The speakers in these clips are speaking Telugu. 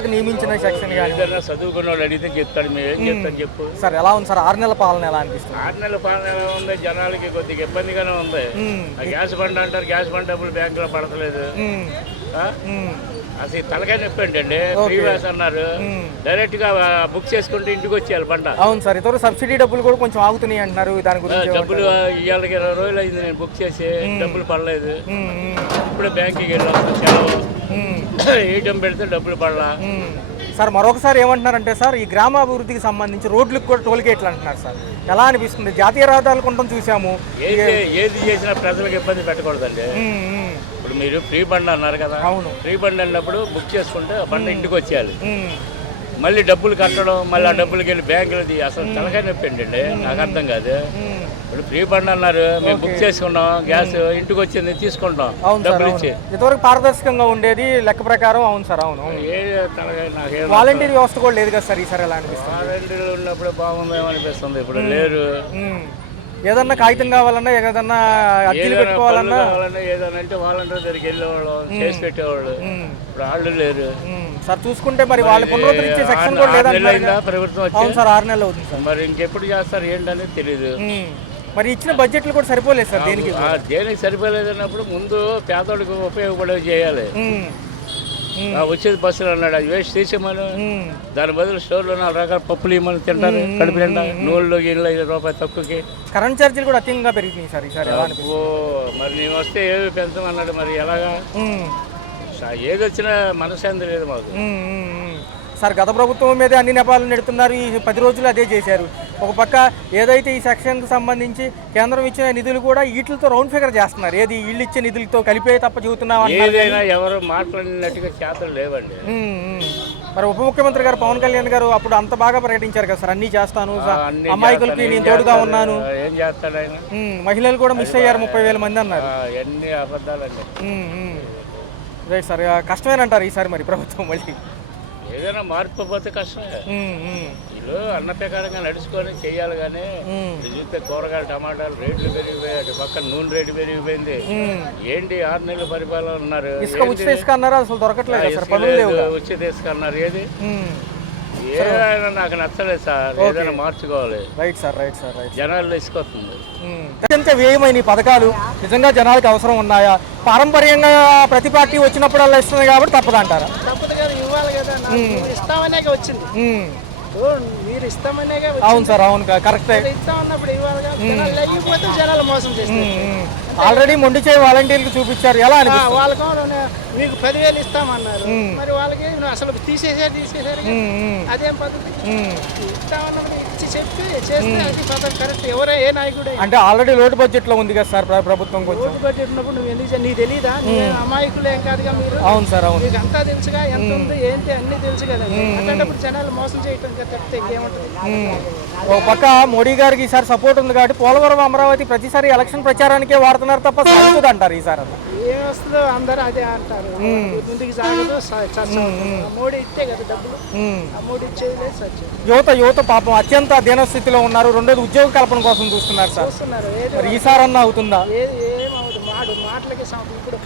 నియమించిన సెక్షన్ కానీ చదువుకున్న వాళ్ళు అడిగితే చెప్తాడు. మేము ఏం చెప్తాను చెప్పు సార్. ఎలా ఉంది సార్ 6 నెలల పాలన ఎలా అనిపిస్తుంది? 6 నెలల పాలన ఎలా ఉంది? జనాలకి కొద్దిగా ఇబ్బందిగానే ఉంది. గ్యాస్ బండ్ అంటారు, గ్యాస్ బండ్ డబ్బులు బ్యాంకులో పడతలేదు. అసలు తలకాయ నొప్పి అండి. ఫ్రీ గ్యాస్ అన్నారు, డైరెక్ట్ గా బుక్ చేసుకుంటే ఇంటికి వచ్చేయాలి బండ. అవును సార్. ఇతర సబ్సిడీ డబ్బులు కూడా కొంచెం ఆగుతున్నాయి అంటున్నారు. దాని గురించి డబ్బులు ఇవాళకి 20 రోజులు అయింది నేను బుక్ చేసి, డబ్బులు పడలేదు. ఇప్పుడే బ్యాంకుకి వెళ్ళాము, సెలవు ఏటీఎం పెడితే డబ్బులు పడలా. సార్ మరొకసారి ఏమంటున్నారంటే సార్, ఈ గ్రామాభివృద్ధికి సంబంధించి రోడ్లకు కూడా టోల్ గేట్లు అంటున్నారు సార్. ఎలా అనిపిస్తుంది? జాతీయ రహదారులు కొంచెం చూసాము. ఏది చేసినా ప్రజలకు ఇబ్బంది పెట్టకూడదండి. ఇప్పుడు మీరు ఫ్రీ బండ్ అన్నారు కదా, అవును. ఫ్రీ బండ్ అన్నప్పుడు బుక్ చేసుకుంటే బండి ఇంటికి వచ్చేయాలి. మళ్ళీ డబ్బులు కట్టడం, మళ్ళీ ఆ డబ్బులకి వెళ్ళి బ్యాంకులది అసలు తలకాయ నొప్పి అండి. నాకు అర్థం కాదు. ఇప్పుడు ఫ్రీ బండ్ అన్నారు, మేము బుక్ చేసుకున్నాం, గ్యాస్ ఇంటికి వచ్చింది తీసుకుంటాం డబ్బులు ఇచ్చి. ఇంతవరకు పారదర్శకంగా ఉండేది లెక్క ప్రకారం. అవును సార్. అవును. వాలంటీర్ వ్యవస్థ కూడా లేదు కదా సార్ ఈసారి. ఎలా అనిపిస్తుంది? వాలంటీర్లు ఉన్నప్పుడు బాగుందేమో అనిపిస్తుంది, ఇప్పుడు లేరు. ఏదన్నా కాగితం కావాలన్నా, ఏదన్నా అర్జీలు పెట్టుకోవాలన్నా, ఏదన్నా అంటే వాలంటీర్ దగ్గరికి వెళ్ళేవాళ్ళు, చేసి పెట్టేవాళ్ళు. ఇప్పుడు వాళ్ళు లేరు సార్. చూసుకుంటే మరి వాళ్ళు పునరుద్ధరించే సెక్షన్ కూడా లేదా ప్రభుత్వం? అవును సార్, 6 నెలలు అవుతుంది సార్. మరి ఇంకెప్పుడు చేస్తారు ఏంటనేది తెలియదు. మరి ఇచ్చిన బడ్జెట్లు కూడా సరిపోలేదు సార్. దేనికి సరిపోలేదు అన్నప్పుడు ముందు పేదోడికి ఉపయోగపడేవి చేయాలి. వచ్చేది బస్సులు అన్నాడు, అది వేస్ట్ తీసేమని దాని బదులు స్టోర్లో 4 రకాల పప్పులు ఇవ్వమని తింటారు కడుపు నిండా. నూనెలో గిన్నెలో 5 రూపాయలు తక్కువకి. కరెంట్ ఛార్జీలు కూడా అత్యంగా పెరిగినాయి సార్ ఈసారి. మరి నేను వస్తే ఏవి పెంచమన్నాడు, మరి ఎలాగా? ఏది వచ్చినా మనశ్శాంతి లేదు మాకు సార్. గత ప్రభుత్వం మీద అన్ని నెపాలు నెడుతున్నారు. ఈ 10 రోజులు అదే చేశారు. ఒక పక్క ఏదైతే ఈ సెక్షన్కి సంబంధించి కేంద్రం ఇచ్చిన నిధులు కూడా వీటితో రౌండ్ ఫిగర్ చేస్తున్నారు. ఏది వీళ్ళు ఇచ్చే నిధులతో కలిపే తప్ప చెబుతున్నాం. ఏదైనా ఎవరు మాట్లాడినట్టుగా చేతలు లేవండి. మరి ఉప ముఖ్యమంత్రి గారు పవన్ కళ్యాణ్ గారు అప్పుడు అంత బాగా ప్రకటించారు కదా సార్, అన్నీ చేస్తాను, అమాయకులకి నేను తోడుగా ఉన్నాను. ఏం చేస్తాడు ఆయన? మహిళలు కూడా మిస్ అయ్యారు, 30,000 మంది అన్నారు. ఎన్ని అబద్ధాలండి. Right sir. కష్టమేనంటారు ఈసారి మరి ప్రభుత్వం మళ్ళీ? ఏదైనా మార్పు పోతే కష్టమే. వీళ్ళు అన్న ప్రకారంగా నడుచుకొని చెయ్యాలి. కానీ చూస్తే కూరగాయలు, టమాటాలు రేట్లు పెరిగిపోయాయి, అటు పక్కన నూనె రేటు పెరిగిపోయింది. ఏంటి 6 నెలల పరిపాలన ఉన్నారు, ఉచిత ఇసుక అన్నారు, అసలు దొరకట్లేదు. ఉచిత ఇసుక అన్నారు. ఏది ఏదైనా నాకు నచ్చలేదు సార్. ఏదైనా మార్చుకోవాలి. Right sir. Right sir. Right. జనాల్లో ఇసుకొస్తుంది. అత్యంత వ్యయమైన ఈ పథకాలు నిజంగా జనాలకు అవసరం ఉన్నాయా? పారంపర్యంగా ప్రతి పార్టీ వచ్చినప్పుడల్లా ఇస్తుంది కాబట్టి తప్పదంటారా? తప్పదు కదా, ఇవ్వాలి కదా. ఇస్తామనే వచ్చింది. మీరు ఇస్తామనే. అవును సార్. అవును, కరెక్టే. ఇస్తామన్నప్పుడు ఇవ్వాలి కదా. లేకపోతే జనాలు మోసం చేస్తారు. ఆల్రెడీ మొండి చేయి వాలంటీర్లకు చూపించారు. ఎలా అనిపిస్తుంది? వాళ్ళకు మీకు 10,000 ఇస్తామన్నారు, మరి వాళ్ళకి అసలు తీసేసారు. అదేం పద్ధతి? ఇస్తామన్నప్పుడు ఇచ్చి చెప్పి చేస్తే అది పద్ధతి కరెక్ట్. ఎవరే ఏ నాయకుడు అంటే ఆల్రెడీ లోటు బడ్జెట్ లో ఉంది కదా సార్ ప్రభుత్వం. కొంచెం లోటు బడ్జెట్ ఉన్నప్పుడు నువ్వు ఎందుకు నీకు తెలియదా? అమాయకులు ఏం కాదుగా మీరు. అవును సార్. అవును, మీకు అంతా తెలుసుగా, ఎంత ఉంది ఏంటి అన్ని తెలుసు కదా. అట్లాంటప్పుడు జనాలు మోసం చేయటం తప్పితే ఇంకేముంటుంది? ఒక పక్క మోడీ గారికి ఈసారి సపోర్ట్ ఉంది కాబట్టి పోలవరం, అమరావతి ప్రతిసారి ఎలక్షన్ ప్రచారానికే వాడుతున్నారు తప్ప సాగుతుంది అంటారు ఈసారి. ఏం వస్తుందో అందరూ అదే అంటారు. ముందుకు సాగదు, చర్చ. మోడీ ఇస్తే కదా డబ్బులు, ఆ మోడీ ఇచ్చేది లేదు చర్చ. యువత పాపం అత్యంత దీనస్థితిలో ఉన్నారు. రెండోది ఉద్యోగ కల్పన కోసం చూస్తున్నారు సార్. మరి ఈసారి అన్న అవుతుందా? ఏమవుతుంది? మాటలకి ఇప్పుడు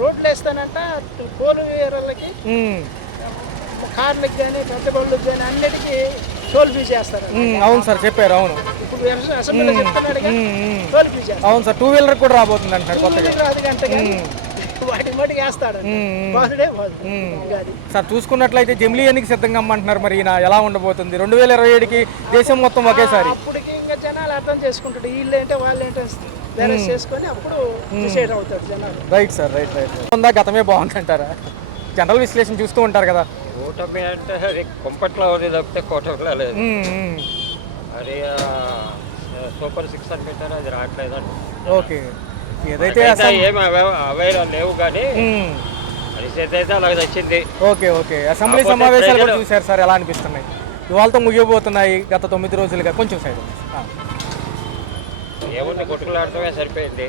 రోడ్లు వేస్తానంట, పోలు వేరలకి, కార్లకు కానీ పెద్ద బళ్ళకి కానీ అన్నిటికీ టోల్ ఫీ చేస్తారు. అవును సార్, చెప్పారు. అవును, ఇప్పుడు అసెంబ్లీలో చెప్తున్నాడు టోల్ ఫీ చేస్తారు. అవును సార్. 2-వీలర్ కూడా రాబోతుంది అంటారు కొత్తగా. రాదు గంట వాటి మటుకు వేస్తాడు. బాధుడే బాధ సార్. చూసుకున్నట్లయితే జమిలీ ఎన్నిక సిద్ధంగా అమ్మంటున్నారు. మరి ఎలా ఉండబోతుంది 2027కి దేశం మొత్తం ఒకేసారి? అప్పటికి ఇంకా జనాలు అర్థం చేసుకుంటాడు. వీళ్ళు ఏంటో వాళ్ళు ఏంటో బ్యాలెన్స్ చేసుకొని అప్పుడు డిసైడ్ అవుతాడు జనాలు. Right sir. రైట్. రైట్. గతమే బాగుందంటారా? జనరల్ విశ్లేషణ చూస్తూ ఉంటారు కదా. కూటమి అంటే అది కుంపట్లో ఉంది తప్పితే కూటమిలో లేదు. అది సూపర్ 6 అని పెట్టారు, అది రావట్లేదండి. ఓకే. ఏదైతే ఏమి అవైనా లేవు కానీ పరిస్థితి అయితే అలాగే వచ్చింది. ఓకే. ఓకే. అసెంబ్లీ సమావేశాలు కూడా చూశారు సార్, ఎలా అనిపిస్తున్నాయి? ఇవాళతో ముగియబోతున్నాయి. గత 9 రోజులుగా కొంచెం సైడ్ ఏముంది, కొట్టుకులాడటమే సరిపోయింది.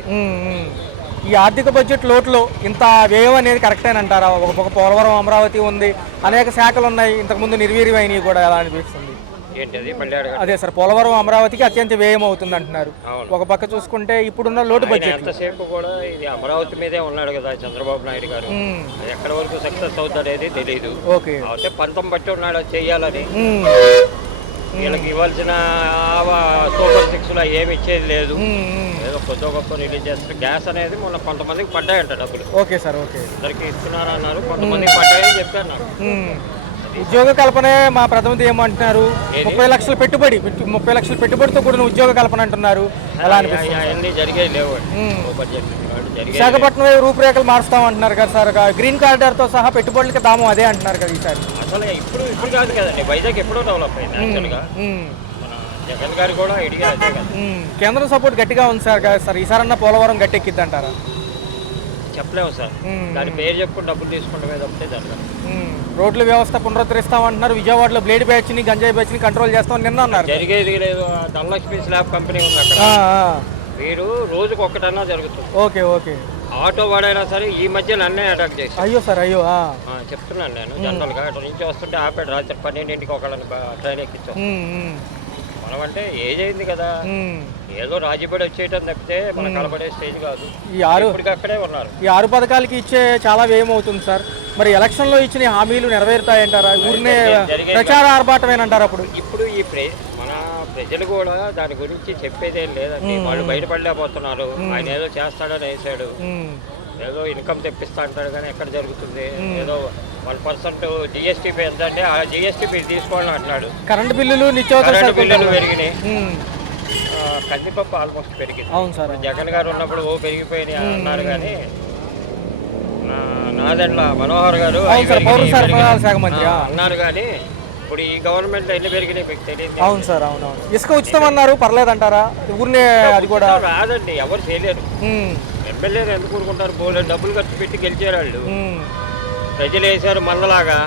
ఈ ఆర్థిక బడ్జెట్ లోటులో ఇంత వ్యయం అనేది కరెక్టేనంటారా? ఒక పోలవరం, అమరావతి ఉంది, అనేక శాఖలు ఉన్నాయి, ఇంతకుముందు నిర్వీర్యమైనవి కూడా. ఎలా అనిపిస్తుంది? ఏంటది మళ్ళీ అడగండి. అదే సార్, పోలవరం అమరావతికి అత్యంత వ్యయం అవుతుంది అంటున్నారు. అవును. ఒక పక్క చూసుకుంటే ఇప్పుడున్న లోటు ఆయన బడ్జెట్. ఎంతసేపు కూడా ఇది అమరావతి మీదే ఉన్నాడు కదా చంద్రబాబు నాయుడు గారు. అది ఎక్కడి వరకు సక్సెస్ అవుతాడేది తెలియదు. ఓకే. అయితే పంతం బట్టి ఉన్నాడు అది చెయ్యాలని. వీళ్ళకి ఇవ్వాల్సిన సూపర్ 6 లో ఏమి ఇచ్చేది లేదు. ఏదో కొద్ది గొప్ప రిలీజ్ చేస్తారు. గ్యాస్ అనేది మొన్న కొంతమందికి పడ్డాయంట డబ్బులు. Okay sir. ఓకే. ఇద్దరికి ఇస్తున్నారు అన్నారు, కొంతమందికి పడ్డాయని చెప్పారు నాకు. ఉద్యోగ కల్పనే మా ప్రతినిధి ఏమంటున్నారు, 30 లక్షల పెట్టుబడి, 30 లక్షల పెట్టుబడితో కూడిన ఉద్యోగ కల్పన అంటున్నారు. ఎలా అనిపిస్తుంది? అవన్నీ జరిగేది లేవు బడ్జెట్ జరిగే. విశాఖపట్నం రూపురేఖలు మారుస్తామంటున్నారు కదా సార్, గ్రీన్ కార్డర్తో సహా పెట్టుబడులకి దాము అదే అంటున్నారు కదా ఈసారి. అసలు ఇప్పుడు కాదు కదండి, వైజాగ్ ఎప్పుడో డెవలప్ అయింది యాక్చువల్గా. మన జగన్ గారు కూడా ఐడియా అదే కదా. కేంద్రం సపోర్ట్ గట్టిగా ఉంది సార్ ఈసారన్నా పోలవరం గట్టెక్కిద్ది అంటారా? చెప్పలేము సార్, దాని పేరు చెప్పుకుని డబ్బులు తీసుకుంటే తప్పితే దాంట్లో. రోడ్ల వ్యవస్థ పునరుద్ధరిస్తామంటున్నారు. విజయవాడలో బ్లేడ్ బ్యాచ్ని గంజాయి బ్యాచ్ని కంట్రోల్ చేస్తామని నిన్న అన్నారు. జరిగేది లేదు. ధనలక్ష్మి స్లాబ్ కంపెనీ ఉంది అక్కడ. మీరు రోజుకు ఒక్కటన్నా జరుగుతుంది. ఓకే. ఓకే. ఆటో వాడైనా సరే ఈ మధ్య నన్నే అటాక్ చేసి. అయ్యో సార్, అయ్యో. చెప్తున్నాను నేను జనరల్గా అటు నుంచి వస్తుంటే ఆపాడు రాత్రి 12ంటికి ఒకళ్ళని ట్రైన్ ఎక్కించాం. మనం అంటే ఏజ్ అయింది కదా, ఏదో రాజీపడి వచ్చేయటం తప్పితే మనం కలబడే స్టేజ్ కాదు. ఇప్పటికి అక్కడే ఉన్నారు. ఈ 6 పథకాలకి ఇచ్చే చాలా వ్యయం అవుతుంది సార్. మరి ఎలక్షన్ లో ఇచ్చిన హామీలు నెరవేరుతాయంటారా? ఊరినే ప్రచార ఆర్భాటమేనంటారా? ఇప్పుడు మన ప్రజలు కూడా దాని గురించి చెప్పేదేం లేదండి. వాళ్ళు బయటపడలేకపోతున్నారు. ఆయన ఏదో చేస్తాడని వేసాడు, ఏదో ఇన్కమ్ తెప్పిస్తా అంటాడు, కానీ ఎక్కడ జరుగుతుంది? ఏదో 1% జిఎస్టీ పెంచండి, ఆ జిఎస్టీ మీరు తీసుకోవాలని అంటున్నాడు. కరెంటు బిల్లులు, నిత్యావసర బిల్లులు పెరిగినాయి. కందిపప్పు ఆల్మోస్ట్ పెరిగింది. అవును సార్. జగన్ గారు ఉన్నప్పుడు పెరిగిపోయినాయి అన్నారు, కానీ నాదెండ్ల మనోహర్ గారు అన్నారు, కానీ ఇప్పుడు ఈ గవర్నమెంట్ ఎన్ని పెరిగినాయి మీకు తెలియదు. అవును సార్. అవునవును. ఇసుక ఉచితం అన్నారు, పర్లేదంటారా? ఊరినే అది కూడా రాదండి, ఎవరు చేయలేరు. ఎమ్మెల్యేలు ఎందుకు ఊరుకుంటారు? బోలెడు డబ్బులు ఖర్చు పెట్టి గెలిచారు వాళ్ళు. ప్రజలు వేసారు మనలాగా.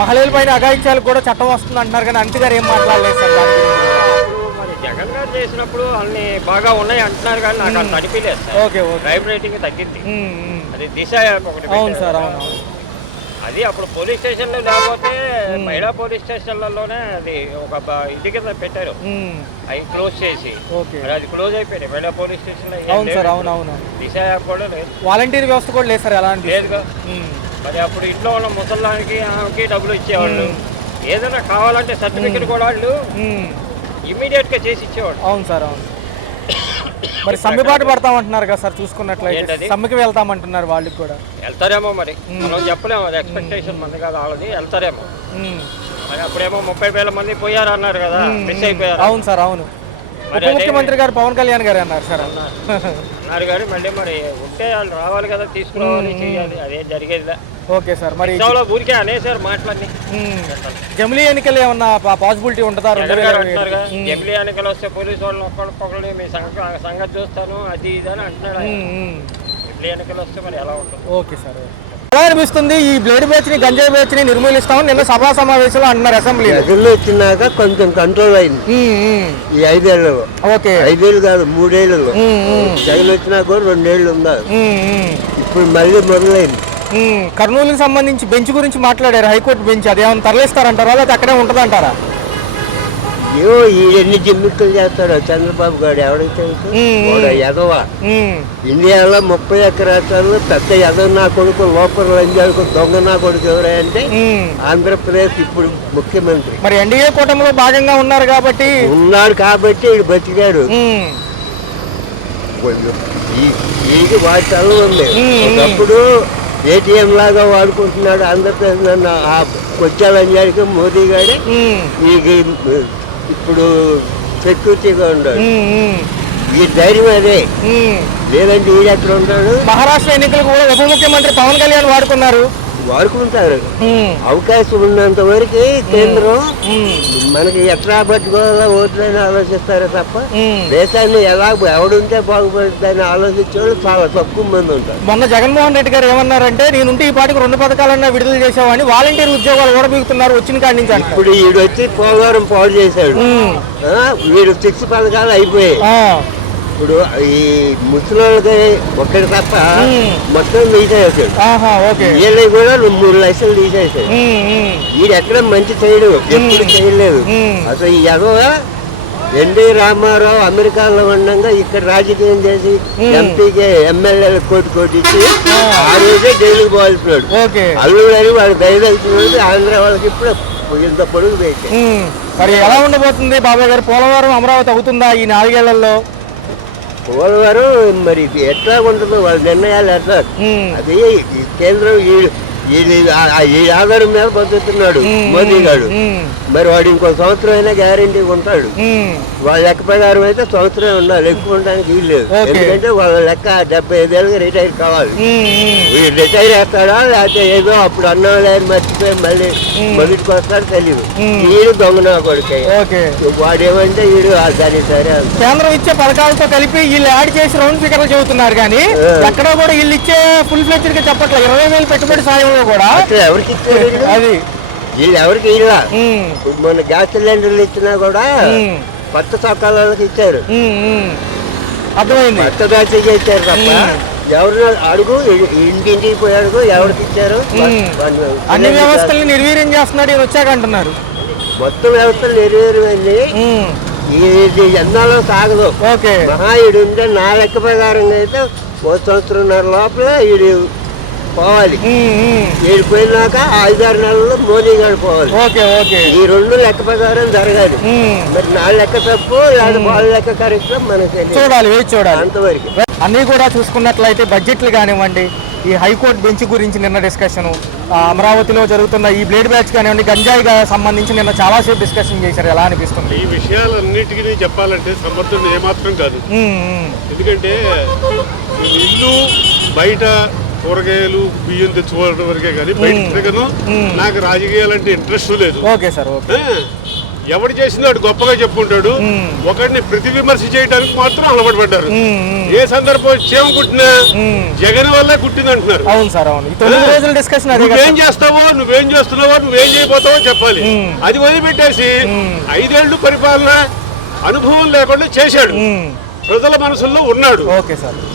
మహిళల పైన అఘాయిత్యాలకు కూడా చట్టం వస్తుంది అంటున్నారు, కానీ అంతే గారు ఏం మాట్లాడలేదు సార్. మరి జగన్ గారు చేసినప్పుడు అన్ని బాగా ఉన్నాయి అంటున్నారు, కానీ నాకు అంత అనిపించలేదు సార్. ఓకే. క్రైమ్ రేటింగ్ తగ్గింది. అది దిశ ఒకటి. అవును సార్. అవును. అది అప్పుడు పోలీస్ స్టేషన్లో లేకపోతే మహిళా పోలీస్ స్టేషన్లలోనే అది ఒక ఇది కింద పెట్టారు, అవి క్లోజ్ చేసి. అది క్లోజ్ అయిపోయింది మహిళా పోలీస్ స్టేషన్లో. అవును సార్. అవునవును. దిశ యాప్ కూడా లేదు, వాలంటీర్ వ్యవస్థ కూడా లేదు సార్. ఎలాంటి లేదుగా. మరి అప్పుడు ఇంట్లో ఉన్న ముసలానికి ఆమెకి డబ్బులు ఇచ్చేవాళ్ళు. ఏదైనా కావాలంటే సర్టిఫికెట్ కూడా వాళ్ళు ఇమ్మీడియట్ గా చేసి ఇచ్చేవాళ్ళు. అవును సార్. అవును. మరి సమ్మెబాటు పడతామంటున్నారు కదా సార్, చూసుకున్నట్లయితే సమ్మెకి వెళ్తామంటున్నారు. వాళ్ళకి కూడా వెళ్తారేమో, మరి మనం చెప్పలేము. అది ఎక్స్పెక్టేషన్ మంది కాదు, వాళ్ళది వెళ్తారేమో. మరి అప్పుడేమో 30,000 మంది పోయారు అన్నారు కదా, మిస్ అయిపోయారు. అవును సార్. అవును. ఉప ముఖ్యమంత్రి గారు పవన్ కళ్యాణ్ గారు అన్నారు సార్. అన్నారు కానీ మళ్ళీ మరి ఉంటే వాళ్ళు రావాలి కదా, తీసుకురావాలి, చేయాలి. అదేం జరిగేదిలే. Okay sir. మరి ఊరికే అనేసారు మాటలన్నీ. జమిలీ ఎన్నికలు ఏమన్నా పాసిబిలిటీ ఉంటుందా? జమిలీ ఎన్నికలు వస్తే పోలీసు వాళ్ళని ఒక్కొక్కళ్ళు మీ సంగతి చూస్తాను అది ఇది అని అంటున్నాడు. జమిలీ ఎన్నికలు వస్తే మరి ఎలా ఉంటుంది? Okay sir. ఎలా అనిపిస్తుంది? ఈ బ్లేడ్ బ్యాచ్ ని, గంజాయి బ్యాచ్ ని నిర్మూలిస్తామని నిన్న సభా సమావేశంలో అన్నారు అసెంబ్లీ. ప్రజల్లో వచ్చినాక కొంచెం కంట్రోల్ అయింది ఈ 5 ఏళ్లలో. ఓకే. 5 ఏళ్ళు కాదు, 3 ఏళ్లలో. జగన్ వచ్చినా కూడా 2 ఏళ్ళు ఉన్నారు. ఇప్పుడు మళ్ళీ మొదలైంది. కర్నూలుకి సంబంధించి బెంచ్ గురించి మాట్లాడారు, హైకోర్టు బెంచ్. అదేమన్నా తరలిస్తారంటారా, లేకపోతే అక్కడే ఉంటుందంటారా? ఏవో ఈ ఎన్ని జిమ్మిక్కులు చేస్తాడో చంద్రబాబు గారు, ఎవరైతే ఎదవ. ఇండియాలో 30 రాష్ట్రాల్లో పెద్ద ఎదవ నా కొడుకు, లోపల లంజాలకు దొంగ నా కొడుకు ఎవరంటే ఆంధ్రప్రదేశ్ ఇప్పుడు ముఖ్యమంత్రి. మరి ఎన్డీఏ కూటమిలో భాగంగా ఉన్నారు కాబట్టి వీడు బతికాడు. ఈ వాటి చదువు ఉంది. ఒకప్పుడు ఏటీఎం లాగా వాడుకుంటున్నాడు ఆంధ్రప్రదేశ్. వచ్చాలంజాడికి మోదీ గారే ఇప్పుడు సెక్యూరిటీగా ఉన్నాడు. ఈ ధైర్యం అదే, లేదంటే వీడు ఎక్కడ ఉంటాడు? మహారాష్ట్ర ఎన్నికలు కూడా ఉప ముఖ్యమంత్రి పవన్ కళ్యాణ్ వాడుకుంటారు. అవకాశం ఉన్నంత వరకు కేంద్రం మనకి ఎట్లా పట్టుకోవాలో ఓట్లని ఆలోచిస్తారు తప్ప దేశాన్ని ఎలా ఎవడుంటే బాగుపడుతుందని ఆలోచించేవాళ్ళు చాలా తక్కువ మంది ఉంటారు. మొన్న జగన్మోహన్ రెడ్డి గారు ఏమన్నారంటే, నేనుంటే ఈ పాటికి 2 పథకాలన్నా విడుదల చేసేవాడిని, వాలంటీర్ ఉద్యోగాలు ఓడబీగుతున్నారు వచ్చిన కాడి నుంచి. ఇప్పుడు వీడు వచ్చి పోలవరం పాడు చేశాడు. వీడు 6 పథకాలు అయిపోయాయి. ఇప్పుడు ఈ ముసలికి ఒక్కడి తప్ప మొత్తం తీసేసాడు. ఓకే. వీళ్ళకి కూడా 3 లక్షలు తీసేసాడు. వీడు ఎక్కడ మంచి చేయడు, ఎప్పుడు చేయలేదు. అసలు ఈ ఎగవ ఎన్టీ రామారావు అమెరికాలో ఉండగా ఇక్కడ రాజకీయం చేసి ఎంపీకి ఎమ్మెల్యేలు కోటిచ్చి ఆ రోజే జైలుకి పోవాల్సినాడు. అల్లుడు అని వాడు దయదలుచుకున్నాడు. ఆంధ్ర వాళ్ళకి ఇప్పుడు ఇంత పొడుగు పెట్టి. మరి ఎలా ఉండబోతుంది బాబాయ్ గారు? పోలవరం అమరావతి అవుతుందా ఈ 4 ఏళ్లలో? పోలవరం మరి ఎట్లా ఉంటుందో వాళ్ళ నిర్ణయాలు ఎట్లా. అది కేంద్రం ఈ ఆధారం మీద బతుకుతున్నాడు మోదీ గారు. మరి వాడు ఇంకో సంవత్సరం అయినా గ్యారంటీ ఉంటాడు. వాళ్ళ లెక్క ప్రకారం అయితే సంవత్సరం ఉండాలి, ఎక్కువ ఉండడానికి వీల్లేదు. ఎందుకంటే వాళ్ళ లెక్క 75 ఏళ్ళకి రిటైర్ కావాలి. వీడు రిటైర్ చేస్తాడా లేకపోతే ఏదో అప్పుడు అన్నం లేదు మర్చిపోయి మళ్ళీ మొదటికి వస్తాడు తెలియదు. వీడు దొంగన కొడుకే. వాడేమంటే వీడు దాని సరే కేంద్రం ఇచ్చే పథకాలతో కలిపి వీళ్ళు యాడ్ చేసి రౌండ్ ఫిగర్లు చెబుతున్నారు కానీ ఎక్కడ కూడా వీళ్ళు ఇచ్చే ఫుల్ ఫ్లెడ్జ్డ్ గా చెప్పట్లేదు. 20,000 పెట్టుబడి సాయం కూడా ఎవరికి ఇచ్చారు? అది వీళ్ళు ఎవరికి ఇలా మొన్న గ్యాస్ సిలిండర్లు ఇచ్చినా కూడా కొత్త చొక్కాలకి ఇచ్చారు. అర్థమైంది. కొత్త బ్యాచ్కి ఇచ్చారు తప్ప ఎవరు అడుగు ఇంటింటికి పోయి అడుగు ఎవరికి ఇచ్చారు? అన్ని వ్యవస్థల్ని నిర్వీర్యం చేస్తున్నాడు ఈయన వచ్చాక అంటున్నారు. మొత్తం వ్యవస్థలు నిర్వీర్యమైంది. ఇది ఎన్నాలో సాగదు. మహాయుడు ఉంటే నా లెక్క ప్రకారంగా అయితే 1 సంవత్సరంన్నర లోపల ఈడు పోవాలి. వీడు పోయినాక 5-6 నెలల్లో మోదీ గారు పోవాలి. ఈ 2 లెక్క ప్రకారం జరగాలి. మరి నా లెక్క తప్పు లేదా వాళ్ళ లెక్క కరెక్ట్ మనకి చూడాలి, వేచి చూడాలి. అంతవరకు అన్నీ కూడా చూసుకున్నట్లయితే బడ్జెట్లు కానివ్వండి, ఈ హైకోర్టు బెంచ్ గురించి నిన్న డిస్కషను, అమరావతిలో జరుగుతున్న ఈ బ్లేడ్ బ్యాచ్ కానివ్వండి, గంజాయిగా సంబంధించి నిన్న చాలాసేపు డిస్కషన్ చేశారు. ఎలా అనిపిస్తుంది? ఈ విషయాలన్నిటికీ చెప్పాలంటే సమర్థుడు ఏమాత్రం కాదు. ఎందుకంటే ఇల్లు బయట కూరగాయలు బియ్యం తెచ్చుకోవడం వరకే కానీ బయట తిరగను. నాకు రాజకీయాలంటే ఇంట్రెస్ట్ లేదు. ఎవడు చేసిందో అటు గొప్పగా చెప్పుకుంటాడు. ఒకడిని ప్రతి విమర్శ చేయడానికి మాత్రం అలవాటు పడ్డారు. ఏ సందర్భం చేమ కుట్టినా జగన్ వల్లే కుట్టింది అంటున్నారు. నువ్వేం చేస్తావో, నువ్వేం చేస్తున్నావో, నువ్వేం చేయబోతావో చెప్పాలి. అది వదిలిపెట్టేసి 5 ఏళ్లు పరిపాలన అనుభవం లేకుండా చేశాడు. ప్రజల మనసుల్లో ఉన్నాడు.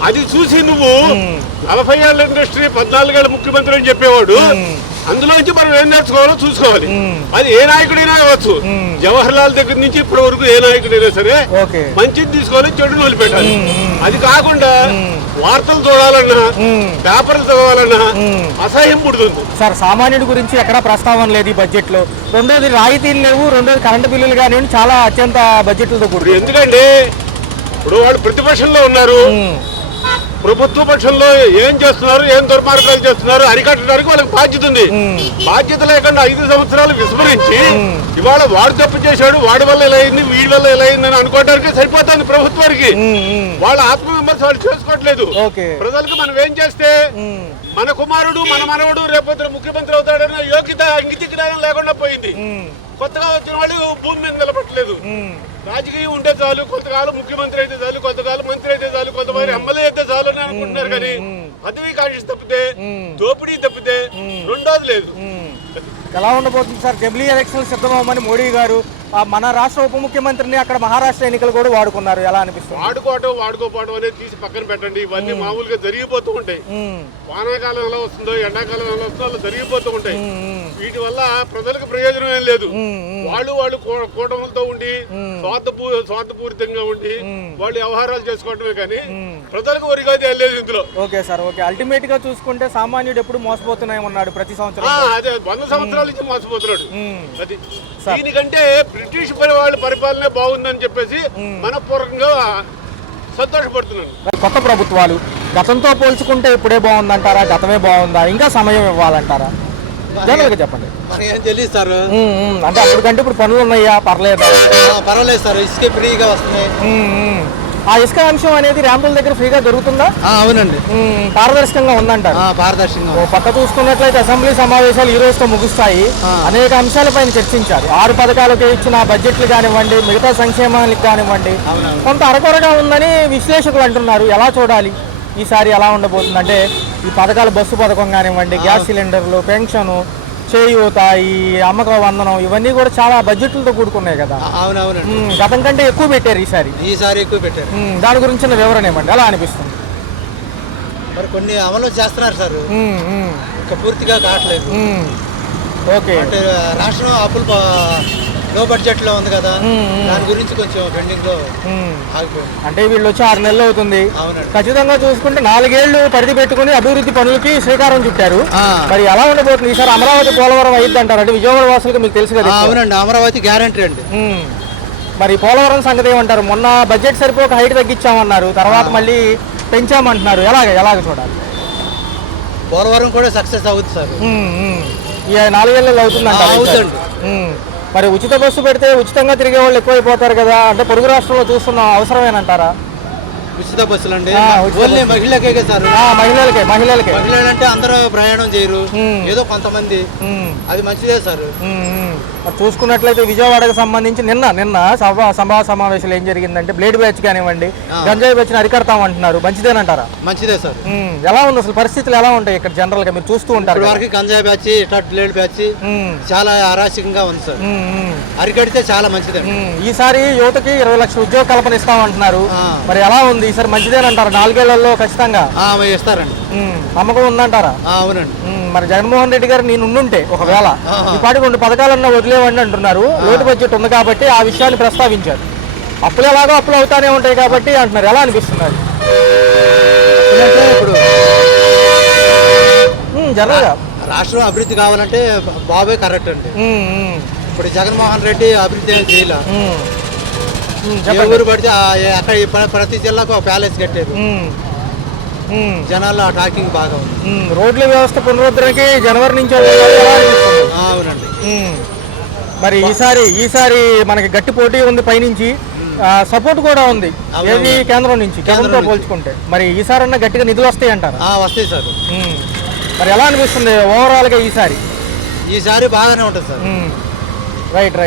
అది చూసి నువ్వు 40 ఏళ్ల ఇండస్ట్రీ 14 ఏళ్ల ముఖ్యమంత్రి అని చెప్పేవాడు. అందులోంచి మనం ఏం నేర్చుకోవాలో చూసుకోవాలి. అది ఏ నాయకుడైనా అవ్వచ్చు. జవహర్ లాల్ దగ్గర నుంచి ఇప్పటి వరకు ఏ నాయకుడైనా సరే మంచిని తీసుకోవాలి, చెడుని వదిలిపెట్టాలి. అది కాకుండా వార్తలు చూడాలన్నా, పేపర్లు చదవాలన్నా అసహ్యం పుడుతుంది. సార్, సామాన్యుడి గురించి ఎక్కడా ప్రస్తావన లేదు ఈ బడ్జెట్ లో. రెండోది రాయితీలు లేవు, రెండోది కరెంటు బిల్లులు కానివ్వండి చాలా అత్యంత బడ్జెట్లతో కూడి. ఎందుకంటే ఇప్పుడు వాళ్ళు ప్రతిపక్షంలో ఉన్నారు, ప్రభుత్వ పక్షంలో ఏం చేస్తున్నారు, ఏం దుర్మార్గాలు చేస్తున్నారు అరికట్టడానికి వాళ్ళకి బాధ్యత ఉంది. బాధ్యత లేకుండా 5 సంవత్సరాలు విస్మరించి ఇవాళ వాడు తప్పు చేశాడు, వాడి వల్ల ఇలా అయింది, వీడి వల్ల ఇలా అయిందని అనుకోవడానికి సరిపోతుంది ప్రభుత్వానికి. వాళ్ళ ఆత్మవిమర్శ వాళ్ళు చేసుకోవట్లేదు. ప్రజలకు మనం ఏం చేస్తే మన కుమారుడు, మన మనవడు రేపొద్దున ముఖ్యమంత్రి అవుతాడనే యోగ్యత, ఇంగిత జ్ఞానం లేకుండా పోయింది. కొత్తగా వచ్చిన వాళ్ళు భూమి మీద నిలబట్టలేదు. రాజకీయం ఉంటే చాలు, కొంతకాలం ముఖ్యమంత్రి అయితే చాలు, కొంతకాలం మంత్రి అయితే చాలు, కొంతమంది ఎమ్మెల్యే అయితే చాలు అని అనుకుంటున్నారు. కానీ పదవీ కాంక్ష తప్పితే, దోపిడీ తప్పితే రెండోది లేదు. ఎలా ఉండబోతుంది సార్? జమిలీ ఎలక్షన్ సిద్ధమని మోడీ గారు మన రాష్ట్ర ఉప ముఖ్యమంత్రిని అక్కడ మహారాష్ట్ర ఎన్నికలు కూడా వాడుకున్నారు. ఎలా అనిపిస్తుంది? వాడుకోవటం అనేది తీసి పక్కన పెట్టండి. ఇవన్నీ మామూలుగా జరిగిపోతూ ఉంటాయి. వానాకాలం ఎలా వస్తుందో, ఎండాకాలం ఎలా వస్తుందో అలా జరిగిపోతూ ఉంటాయి. వీటి వల్ల ప్రజలకు ప్రయోజనం ఏం లేదు. వాళ్ళు కూటములతో ఉండి స్వార్థపూరితంగా ఉండి వాళ్ళు వ్యవహారాలు చేసుకోవటమే కానీ ప్రజలకు ఒరిగాది ఏం లేదు ఇందులో. Okay sir, okay. అల్టిమేట్ గా చూసుకుంటే సామాన్యుడు ఎప్పుడు మోసపోతున్నాయన్నాడు ప్రతి సంవత్సరం. అదే 100 సంవత్సరాల నుంచి మోసపోతున్నాడు. అది దీనికంటే బ్రిటిష్ వాళ్ళ పరిపాలనే బాగుందని చెప్పేసి మనపూర్వకంగా సంతోషపడుతున్నాను. కొత్త ప్రభుత్వాలు గతంతో పోల్చుకుంటే ఇప్పుడే బాగుందంటారా, గతమే బాగుందా, ఇంకా సమయం ఇవ్వాలంటారా? జనరల్గా చెప్పండి. మనకేం తెలియదు సార్. అంటే అప్పటికంటే ఇప్పుడు పనులు ఉన్నాయా? పర్వాలేదు సార్, ఇసుక ఫ్రీగా వస్తున్నాయి. ఆ ఇసుక అంశం అనేది ర్యాంపుల దగ్గర ఫ్రీగా దొరుకుతుందా? అవునండి. పారదర్శకంగా ఉందంటారు? పారదర్శకంగా. పక్క చూసుకున్నట్లయితే అసెంబ్లీ సమావేశాలు ఈ రోజుతో ముగుస్తాయి. అనేక అంశాలపైన చర్చించారు. 6 పథకాలకు ఇచ్చిన బడ్జెట్లు కానివ్వండి, మిగతా సంక్షేమానికి కానివ్వండి, కొంత అరకొరగా ఉందని విశ్లేషకులు అంటున్నారు. ఎలా చూడాలి ఈసారి? ఎలా ఉండబోతుంది అంటే ఈ పథకాలు, బస్సు పథకం కానివ్వండి, గ్యాస్ సిలిండర్లు, పెన్షను, చేయూత, ఈ అమ్మక వందనం ఇవన్నీ కూడా చాలా బడ్జెట్లతో కూడుకున్నాయి కదా. అవునవునండి. గతం కంటే ఎక్కువ పెట్టారు ఈసారి ఎక్కువ పెట్టారు. దాని గురించిన వివరణ ఇవ్వండి, ఎలా అనిపిస్తుంది? మరి కొన్ని అమలు చేస్తున్నారు సార్, ఇంకా పూర్తిగా కావట్లేదు. ఓకే. అంటే రాష్ట్రం అప్పులు లో బడ్జెట్ లో ఉంది కదా, దాని గురించి కొంచెం పెండింగ్ లో ఆగిపోయింది. అంటే వీళ్ళు వచ్చి 6 నెలలు అవుతుంది. అవునండి. ఖచ్చితంగా చూసుకుంటే 4 ఏళ్లు పరిధి పెట్టుకుని అభివృద్ధి పనులకి శ్రీకారం చుట్టారు. మరి ఎలా ఉండబోతుంది ఈసారి? అమరావతి పోలవరం అయ్యిద్ది అంటారు, అంటే విజయవాడ వాసులకు మీకు తెలుసు కదా. అవునండి, అమరావతి గ్యారంటీ అండి. మరి పోలవరం సంగతి ఏమంటారు? మొన్న బడ్జెట్ సరిపోక హైట్ తగ్గించామన్నారు, తర్వాత మళ్ళీ పెంచామంటున్నారు, ఎలాగ చూడాలి? పోలవరం కూడా సక్సెస్ అవుతుంది సార్. ఈ 4 ఏళ్ళలో అవుతుందంటారు. అవుతుంది. మరి ఉచిత బస్సు పెడితే ఉచితంగా తిరిగే వాళ్ళు ఎక్కువైపోతారు కదా, అంటే పొరుగు రాష్ట్రంలో చూస్తున్న అవసరమేనంటారా? ఉచిత బస్సులు అండి ఓన్లీ మహిళలకే సార్. మహిళలకే మహిళలంటే అందరూ ప్రయాణం చేయరు, ఏదో కొంతమంది. అది మంచిదే సార్. చూసుకున్నట్లయితే విజయవాడకు సంబంధించి నిన్న సభా సమావేశాలు ఏం జరిగిందంటే బ్లేడ్ బ్యాచ్ కానివ్వండి, గంజాయి బ్యాచ్ అరికడతామంటున్నారు, మంచిదేనంటారా? మంచిదే సార్. ఎలా ఉంది అసలు పరిస్థితులు ఎలా ఉంటాయి ఇక్కడ జనరల్ గా మీరు చూస్తూ ఉంటారు? వరకు గంజాయి బ్యాచ్, బ్లేడ్ బ్యాచ్ చాలా అరాచకంగా ఉంది సార్. అరికడితే చాలా మంచిదే. ఈసారి యువతకి 20 లక్షల ఉద్యోగ కల్పన ఇస్తామంటున్నారు, మరి ఎలా ఉంది ఈసారి? మంచిదేనంటారా? 4 ఏళ్లలో ఖచ్చితంగా ఇస్తారండి. నమ్మకం ఉందంటారా? అవునండి. మరి జగన్మోహన్ రెడ్డి గారు నేను ఉండుంటే ఒకవేళ ఈ పాటి 2 పథకాలన్నా వదిలేవండి అంటున్నారు, లోటు బడ్జెట్ ఉంది కాబట్టి ఆ విషయాన్ని ప్రస్తావించారు. అప్పులు ఎలాగో అప్పులు అవుతానే ఉంటాయి కాబట్టి అంటున్నారు, ఎలా అనిపిస్తున్నారు? ఇప్పుడు జరగదా? రాష్ట్రం అభివృద్ధి కావాలంటే బాబే కరెక్ట్ అండి. ఇప్పుడు జగన్మోహన్ రెడ్డి అభివృద్ధి ఏం చేయలే. ఊరు పడితే అక్కడ ప్రతి జిల్లాకు ఒక ప్యాలెస్ కట్టారు. జనాల్లో టాకింగ్ బాగా ఉంది. రోడ్ల వ్యవస్థ పునరుద్ధరణకి జనవరి నుంచి అవునండి. మరి ఈసారి మనకి గట్టి పోటీ ఉంది, పైనుంచి సపోర్ట్ కూడా ఉంది, ఏది కేంద్రం నుంచి, కేంద్రంతో పోల్చుకుంటే. మరి ఈసారి అన్న గట్టిగా నిధులు వస్తాయి అంటారు? వస్తాయి సార్. మరి ఎలా అనిపిస్తుంది ఓవరాల్ గా ఈసారి? ఈసారి బాగానే ఉంటుంది సార్. రైట్.